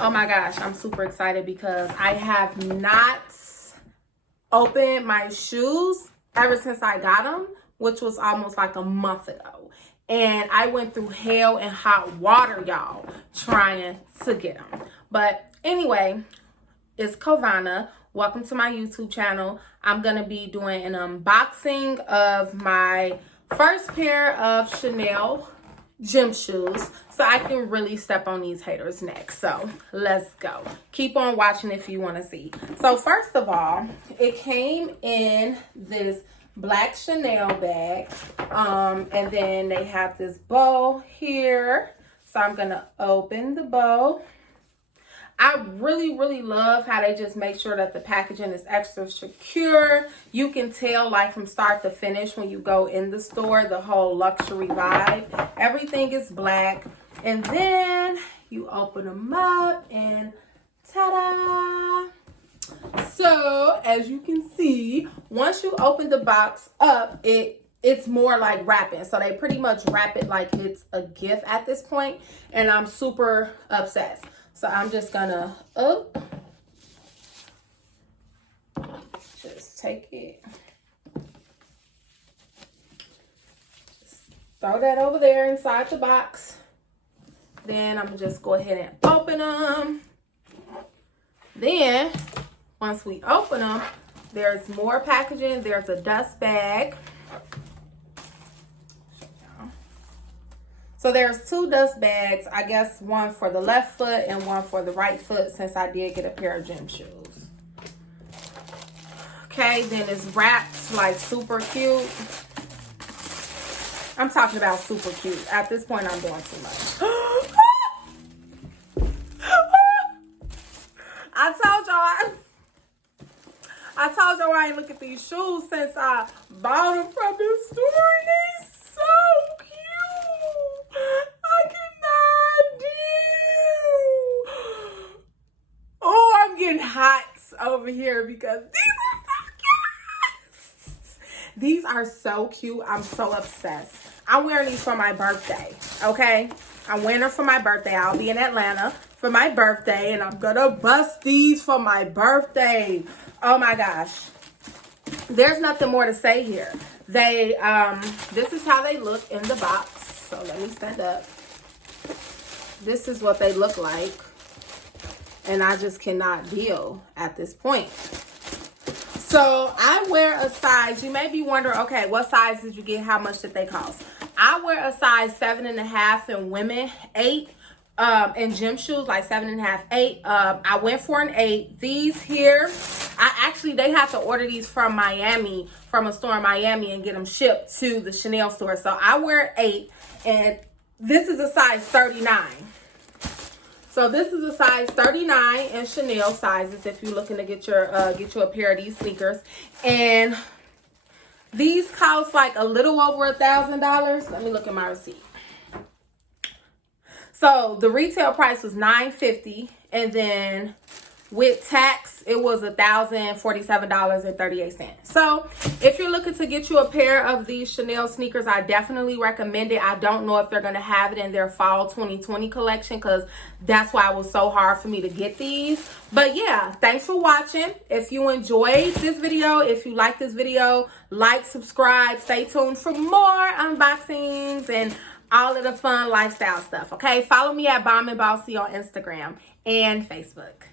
Oh my gosh, I'm super excited because I have not opened my shoes ever since I got them, which was almost like a month ago. And I went through hell and hot water, y'all, trying to get them. But anyway, it's Covana. Welcome to my YouTube channel. I'm going to be doing an unboxing of my first pair of Chanel gym shoes so I can really step on these haters' necks. So let's go. Keep on watching if you want to see. So first of all, it came in this black Chanel bag, and then they have this bow here. So I'm gonna open the bow. I really love how they just make sure that the packaging is extra secure. You can tell, like, from start to finish when you go in the store, the whole luxury vibe. Everything is black. And then you open them up and ta-da! So, as you can see, once you open the box up, it's more like wrapping. So they pretty much wrap it like it's a gift at this point. And I'm super obsessed. So I'm just gonna just take it, just throw that over there inside the box. Then I'm gonna just go ahead and open them. Then once we open them, there's more packaging. There's a dust bag. So there's two dust bags, I guess one for the left foot and one for the right foot, since I did get a pair of gym shoes. Okay, then it's wrapped like super cute. I'm talking about super cute. At this point, I'm doing too much. I told y'all I ain't look at these shoes since I bought them from the store. They so cute. I cannot deal. Oh, I'm getting hot over here because these are so cute. I'm so obsessed. I'm wearing these for my birthday, okay? I'm wearing them for my birthday. I'll be in Atlanta for my birthday, and I'm gonna bust these for my birthday. Oh my gosh. There's nothing more to say here. They, this is how they look in the box. So let me stand up. This is what they look like. And I just cannot deal at this point. So I wear a size, you may be wondering, okay, what size did you get? How much did they cost? I wear a size 7.5 in women, 8 in gym shoes, like 7.5, 8. I went for an 8. These here, they have to order these from Miami, from a store in Miami, and get them shipped to the Chanel store. So I wear 8, and this is a size 39. So this is a size 39 in Chanel sizes if you're looking to get you a pair of these sneakers. And these cost like a little over $1,000. Let me look at my receipt. So the retail price was $950, and then with tax, it was $1,047.38. So if you're looking to get you a pair of these Chanel sneakers, I definitely recommend it. I don't know if they're going to have it in their fall 2020 collection, because that's why it was so hard for me to get these. But yeah, thanks for watching. If you enjoyed this video, if you like this video, like, subscribe, stay tuned for more unboxings and all of the fun lifestyle stuff. Okay, follow me at Bomb and Bossy on Instagram and Facebook.